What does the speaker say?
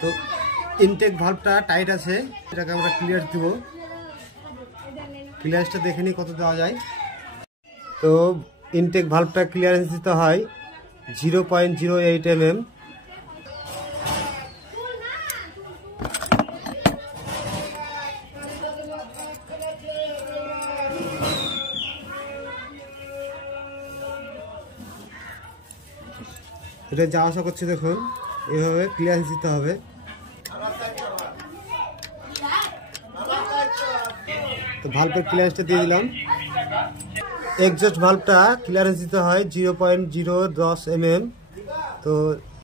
তো ইনটেক ভালভটা টাইট আছে, এটাকে আমরা ক্লিয়ার দিব। ক্লিয়ারেন্সটা দেখে নিই কত দেওয়া যায়। তো ইনটেক ভালভটা ক্লিয়ারেন্স দিতে হয় 0.08 mm। এটা যাওয়া আসা করছে, দেখুন এইভাবে ক্লিয়ারেন্স দিতে হবে। তো ভালভের ক্লিয়ারেন্সটা দিয়ে দিলাম। এক্সজস্ট ভালভটা ক্লিয়ারেন্স দিতে হয় 0.010 mm। তো